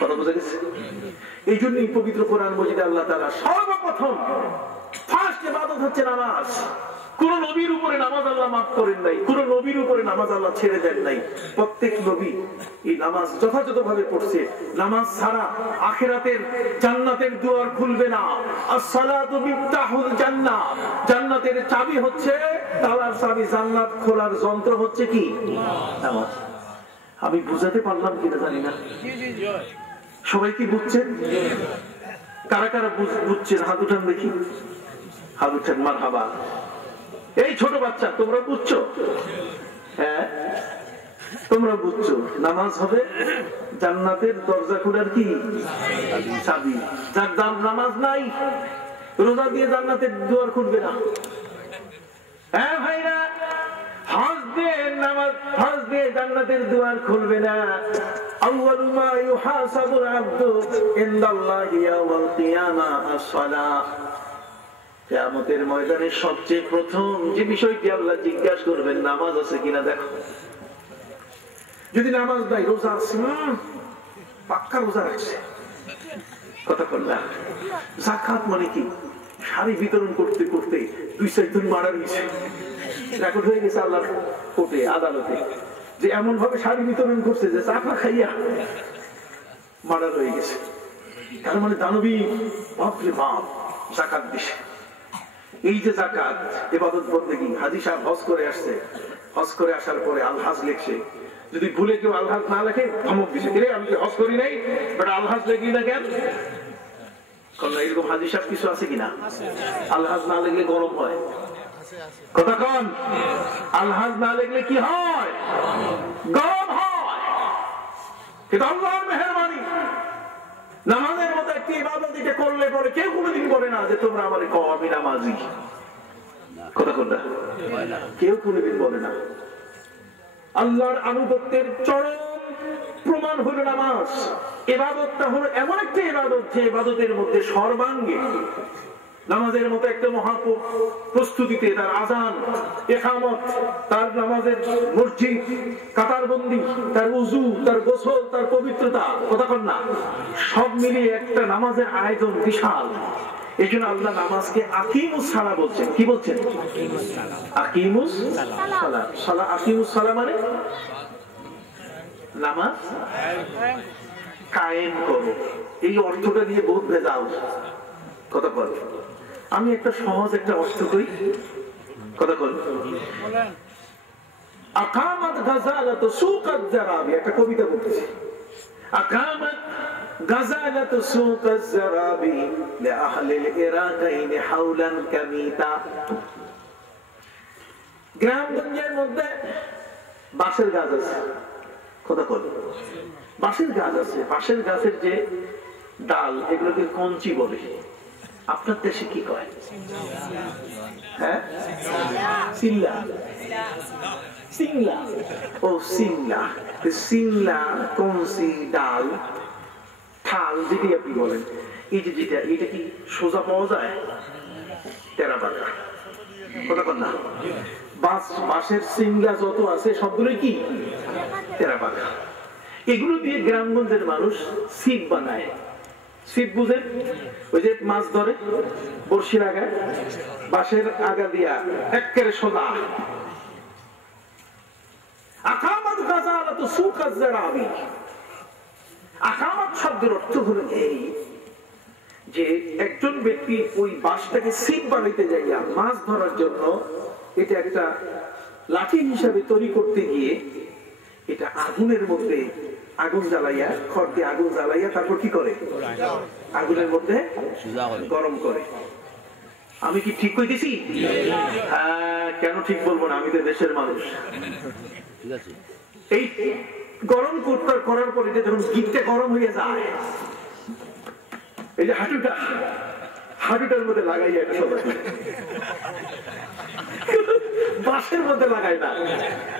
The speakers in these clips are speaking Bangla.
কথা বোঝা গেছে? এই জন্যই পবিত্র কোরআন মজিদে আল্লাহ তাআলা সর্বপ্রথম ফার্স্ট ইবাদত হচ্ছে নামাজ। কোন নবীর উপরে নামাজ আল্লাহ মাফ করেন নাই, কোন নবীর উপরে নামাজ আল্লাহ ছেড়ে দেন নাই। প্রত্যেক নবী এই নামাজ যথাযথভাবে পড়ছে। নামাজ ছাড়া আখিরাতের জান্নাতের দুয়ার খুলবে না। আসসালাতু মিফতাহুল জান্নাহ, জান্নাতের চাবি হচ্ছে, তালার চাবি, জান্নাত খোলার যন্ত্র হচ্ছে কি? নামাজ। আমি বুঝাতে পারলাম কিনা জানি না, সবাই কি বুঝছেন? কারা কারা বুঝছেন হাত উঠান দেখি, হাত উঠান। মারহাবা। এই ছোট বাচ্চা, তোমরা বুঝছো? হ্যাঁ, তোমরা বুঝছো নামাজ হবে জান্নাতের দরজা খোলার কি চাবি। যার নামাজ নাই, রোজা দিয়ে জান্নাতের দুয়ার খুলবে না। হ্যাঁ ভাইরা, হজ দিয়ে নামাজ, হজ দিয়ে জান্নাতের দুয়ার খুলবে না। আউয়ালু মা ইউহাসাবুল আবদু ইনদাল্লাহি ইয়াওমাল কিয়ামাহ আস-সালাহ। কিয়ামতের ময়দানে সবচেয়ে প্রথম যে বিষয়টি আল্লাহ জিজ্ঞাসা করবেন, নামাজ আছে কিনা দেখো। যদি নামাজ নাই, রোজা আছে, পাক্কা রোজা রাখছে, কথা বললাম। যাকাত মানে কি? শাড়ি বিতরণ করতে করতে 2-4 জন মারা গেছে, রেকর্ড হয়ে গেছে আল্লাহর কোর্টে, আদালতে, যে এমন ভাবে শাড়ি বিতরণ করছে যে চাপা খাইয়া মারা হয়ে গেছে। তার মানে দানবী বাপরে বাপ যাকাত দিছে। এই যে যাকাত ইবাদত বন্দেগী, হাজী সাহেব হজ করে আসছে, হজ করে আসার পরে আলহাজ লিখছে। যদি ভুলে কেউ আলহাজ না লেখে, ধমক দিছে, আমি হজ করি নাই, বাট আলহাজ লিখলি না কেন? এরকম হাজী সাহেব কিছু আছে কিনা? আলহাজ না লিখলে গরম হয়, কথা কন। আলহাজ না লিখলে কি হয়? গরম হয়। কিন্তু আল্লাহর মেহেরবানি, নামাজের মতো একটি ইবাদত এটা করলে পরে কেউ কোনোদিন বলে না যে তোমরা আমারে কও আমি নামাজি, কথা কন না, কেউ কোনোদিন বলে না। আল্লাহর আনুগত্যের চরম প্রমাণ হলো নামাজ। ইবাদতটা হলো এমন একটা ইবাদত যে ইবাদতের মধ্যে সর্বাঙ্গে নামাজের মতো একটা মহা প্রস্তুতিতে, তার আযান, ইকামত, তার নামাজের মসজিদ, কাতারবন্দি, তার উযু, তার গোসল, তার পবিত্রতা, কথা কন না, সব মিলিয়ে একটা নামাজের আয়োজন বিশাল। এই জন্য আল্লাহ নামাজকে আকিমুস সালাহ বলছেন। কি বলছেন? আকিমুস সালাহ। সালাহ, আকিমুস সালাহ মানে নামাজ কায়েম করো। এই অর্থটা দিয়ে বহুত ভেজাল, কথা বল। আমি একটা সহজ একটা অর্থ করি, কথা বল। আকামাত গাযালাতু সুকাত জারাবি, একটা কবিতা বলতেছি। আকামাত গাযালাতু সুকাত জারাবি লিআহলিল ইরাকাইন হাওলান কামিতা। গ্রামগঞ্জের মধ্যে বাঁশের গাছ আছে, কথা বল। বাঁশের গাছ আছে, বাঁশের গাছের যে ডাল, এগুলোকে কঞ্চি বলে। আপনার দেশে কি কয়? হ্যাঁ, সিংলা, সিংলা। ও সিংলা, সিংলা, কঞ্চি, ডাল, থাল, যেটি আপনি বলেন। এই যে যেটা, এটা কি সোজা পাওয়া যায়? টেরা বাঁকা, কথা কন না। বাঁশের সিংলা যত আছে সবগুলোই কি টেরা বাঁকা। এগুলো দিয়ে গ্রামগঞ্জের মানুষ ছিপ বানায়। ছিপ বুঝেন? ওই যে মাছ ধরে বড়শির আগায়, বাঁশের আগা দিয়া একেবারে সোজা। আকামাত গাযালাতু সুকাত জারাবি। আকামাত শব্দের অর্থ হলো এই যে একজন ব্যক্তি ওই বাঁশটাকে ছিপ বানাইতে যাইয়া মাছ ধরার জন্য এটা একটা লাঠি হিসাবে তৈরি করতে গিয়ে এটা আগুনের মধ্যে আগুন জ্বালাইয়া, খড় দিয়ে আগুন জ্বালাইয়া তারপর কি করে? আগুনের মধ্যে গরম করে। আমি কি ঠিক কইতেছি? হ্যাঁ, কেন ঠিক বলবো না, আমি তো দেশের মানুষ। এই গরম করার পর এটা যখন গিটটা গরম হয়ে যায়, এই যে হাঁটুটার মধ্যে লাগাইয়া, এটা সবাই বাঁশের মধ্যে লাগাই না,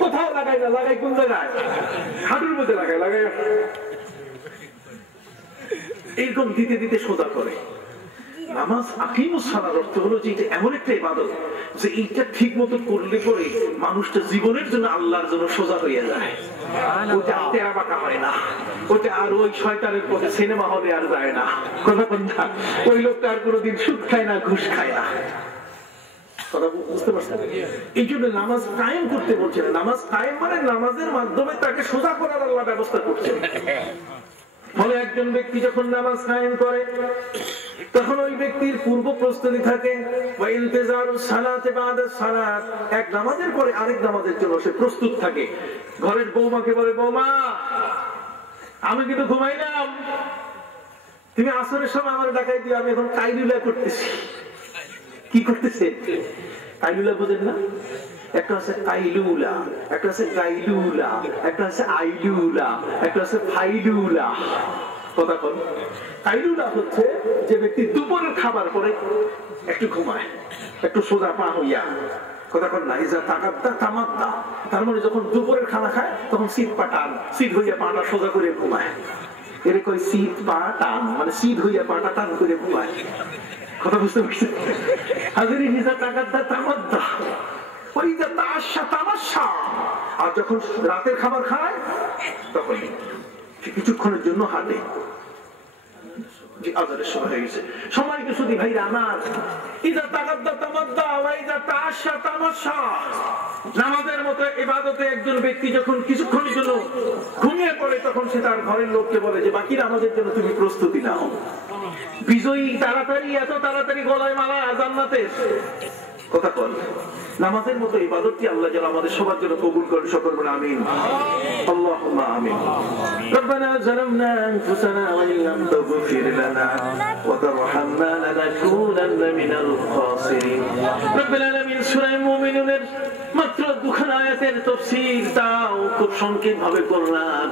কোথাও লাগাই না, লাগাই কোন জায়গায়? হাঁটুর মধ্যে লাগাই এইরকম দিতে দিতে সোজা করে। নামাজ আকিমুস সালার অর্থ হলো যে এটা এমন একটা ইবাদত যে এইটা ঠিক মতো করলে পরে মানুষটা জীবনের জন্য আল্লাহর জন্য সোজা হয়ে যায়। ওটা তেরা বাঁকা হয় না, ওটা আর ওই শয়তানের পথে সিনেমা হলে আর যায় না, কথা কথা ওই লোকটা আর কোনোদিন সুদ খায় না, ঘুষ খায় না। বুঝতে পারছেন? এই জন্য নামাজ কায়েম করতে বলছেন। নামাজ কায়েম মানে নামাজের মাধ্যমে তাকে সোজা করার আল্লাহ ব্যবস্থা করছেন। ফলে একজন ব্যক্তি যখন নামাজ কায়েম করে তখন ওই ব্যক্তির পূর্ব প্রস্তুতি থাকে, এক নামাজের পরে আরেক নামাজের জন্য সে প্রস্তুত থাকে। ঘরের বৌমাকে বলে, বৌমা আমি কিন্তু ঘুমাইলাম, তুমি আসরের সময় আমার ডাকাই দিও, আমি এখন কাইলুলা করতেছি। কি করতেছে? কাইলুলা বোঝেন না? একটা আছে কাইলুলা, একটা আছে গাইলুলা, একটা আছে আইলুলা, একটা আছে ফাইলুলা। কথা বল। কাইলুলা হচ্ছে যে ব্যক্তি দুপুরের খাবার পরে একটু ঘুমায়, একটু সোজা পা হইয়া। কথা বল না, ইজা তাকাদ্দা তামাদ্দা, তার মানে যখন দুপুরের খানা খায় তখন শীত পা টান, শীত হইয়া পাটা সোজা করে ঘুমায়। এর কই শীত পা টান, মানে শীত হইয়া পাটা টান করে ঘুমায়। কথা বুঝতে পারছেন? হাজিরি হিজা তাকাদ্দা তামাদ্দা, ওই যে তাশা তামাশা। আর যখন রাতের খাবার খায় তখন কিছুক্ষণের জন্য হাঁটে। আজানের সময় হয়ে গেছে। সম্মানিত সুধী ভাইরা আমার, ইজা তাকাদ্দা তামাদ্দা ওয়া ইজা তাশা তামাশা। নামাজের মতো ইবাদতে একজন ব্যক্তি যখন কিছুক্ষণের জন্য ঘুমিয়ে পড়ে তখন সে তার ঘরের লোককে বলে যে বাকি নামাজের জন্য তুমি প্রস্তুতি নাও। বিজয়ী তাড়াতাড়ি, এত তাড়াতাড়ি গলায় মালা জান্নাতের। কথা বল। নামাজের মতো ইবাদতটি আল্লাহ যেন আমাদের সবার জন্য কবুল করেন, সকল বলে আমিন। আল্লাহুম্মা আমিন। রব্বানা যালামনা আনফুসানা ওয়া ইল্লাম তাগফির লানা ওয়া তারহামনা লানাকুনান্না মিনাল খাসিরিন। রব্বুল আলামিন সূরা মুমিনুনের মাত্র দুখানা আয়াতের তাফসীর তাও খুব সংক্ষেপ ভাবে করলাম।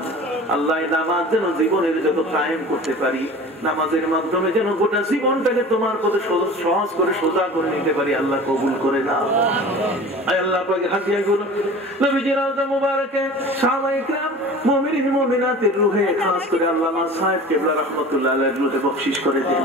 আল্লাহ নামাজ যেন জীবনের যত কায়েম করতে পারি, নামাজের মাধ্যমে যেন গোটা জীবনটাকে তোমার পথে সহজ করে সোজা করে নিতে পারি, আল্লাহ কবুল করে নাও। আয় আল্লাহ পাকের হাদিয়াগুলো নবীজির রওজা মুবারকে সাহাবায়ে কিরাম মুমিনিন মুমিনাতের রূহে খাস করে আল্লামা সাহেব কিবলা রাহমাতুল্লাহ আলাইহির রূহে বখশিশ করে দেন।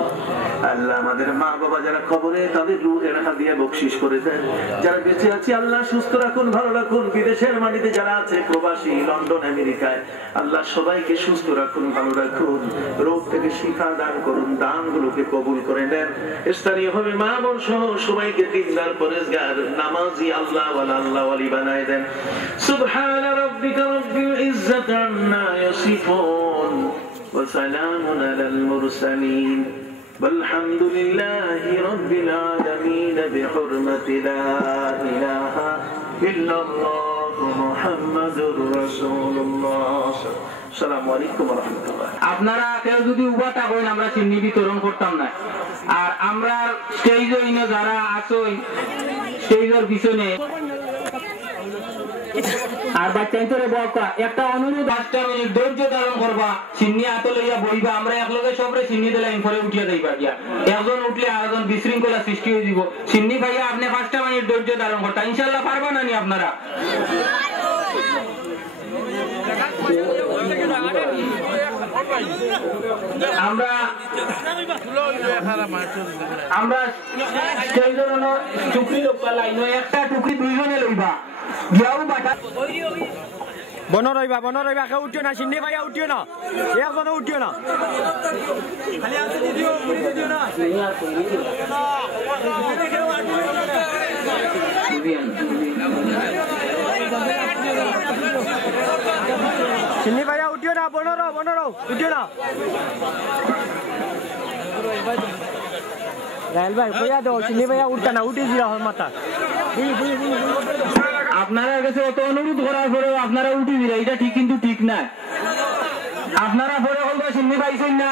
আল্লাহ আমাদের মা বাবা যারা কবরে তাদের রূহের হাদিয়া বখশিশ করে দেন। যারা বেঁচে আছে আল্লাহ সুস্থ রাখুন, ভালো রাখুন। বিদেশের মাটিতে যারা আছে প্রবাসী, লন্ডন, আমেরিকায়, আল্লাহ সবাইকে সুস্থ রাখুন, ভালো রাখুন। রোগ থেকে শিফা দান করুন, দানগুলোকে কবুল করে নেন। স্থানীয় ভাবে মা বোন সহ সবাইকে দিনদার পরেজগার নামাজি আল্লাহ ওয়ালা আল্লাহ ওয়ালি বানায় দেন। সুবহানা রাব্বিকা রাব্বিল ইজ্জাতি আম্মা ইয়াসিফুন ওয়া সালামুন আলাল মুরসালিন والحمد لله رب العالمين بحرمة لا إله إلا الله محمد رسول الله। আসসালামু আলাইকুম ওয়া রাহমাতুল্লাহ। আপনারা কেউ যদি উবাটা করেন আমরা চিনি বিতরণ করতাম না। আর আমরা স্টেজে ইনো যারা আছেন স্টেজের পিছনে আর বাচ্চাইতরে বলতা একটা অনুরোধ, 5টা মিনিট ধৈর্য ধারণ করবা, চিন্নি হাতে লইয়া বইবা। আমরা একলগে সবরে চিন্নি দিলে পরে উঠিয়া যাইবা গিয়া। একজন উঠলে আরেকজন বিশৃঙ্খলা সৃষ্টি হয়ে যাব। চিন্নি ভাইয়া আপনি 5টা মিনিট ধৈর্য ধারণ করতা, ইনশাআল্লাহ পারবা না নি আপনারা? আমরা টুকরি লাইন একটা টুকরি দুইজনে লইবা গিয়াও বাটা বন রইবা কেউ উঠিও না, সিন্নি ভাইয়া উঠিও না, একজনও উঠিও না। সিন্নি ভাইয়া উঠিও না, বনর উঠিও না। রাহেল ভাই কইয়া দাও, সিন্নি ভাইয়া উঠতা না, উঠে দিয়া হয় মাথা। আপনারা কাছে অত অনুরোধ করার পরেও আপনারা উঠে দিলেন, এটা ঠিক কিন্তু ঠিক না। আপনারা পরে হইবা সিন্নি পাইছেন না,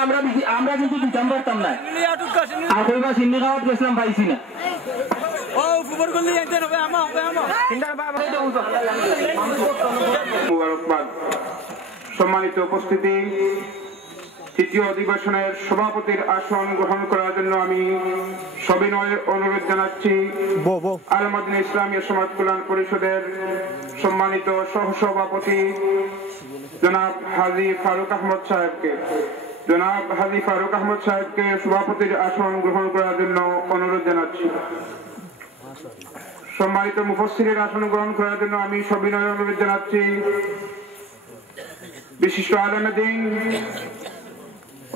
আমরা কিন্তু দিতাম পারতাম না। আর কইবা সিন্নি খাওয়াত গেছিলাম পাইছি না। সম্মানিত উপস্থিতি, তৃতীয় অধিবেশনের সভাপতির আসন গ্রহণ করার জন্য আমি সবিনয় অনুরোধ জানাচ্ছি আল মাদিনা ইসলামী সমাজ কল্যাণ পরিষদের সম্মানিত সহসভাপতি জনাব হাজী ফারুক আহমদ সাহেবকে। জনাব হাজী ফারুক আহমদ সাহেবকে সভাপতির আসন গ্রহণ করার জন্য অনুরোধ জানাচ্ছি। সম্মানিত মুফাসসিরের আসন গ্রহণ করার জন্য আমি সবিনয় অনুরোধ জানাচ্ছি বিশিষ্ট আলেম দ্বীন,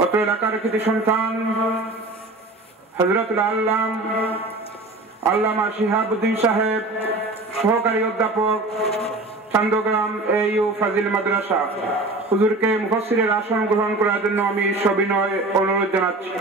অত্র এলাকার কৃতি সন্তান হযরতুল আল্লামা শিহাবুদ্দিন সাহেব, সহকারী অধ্যাপক, চান্দগ্রাম AU ফাজিল মাদ্রাসা, হুজুরকে মুফাসসিরের আসন গ্রহণ করার জন্য আমি সবিনয় অনুরোধ জানাচ্ছি।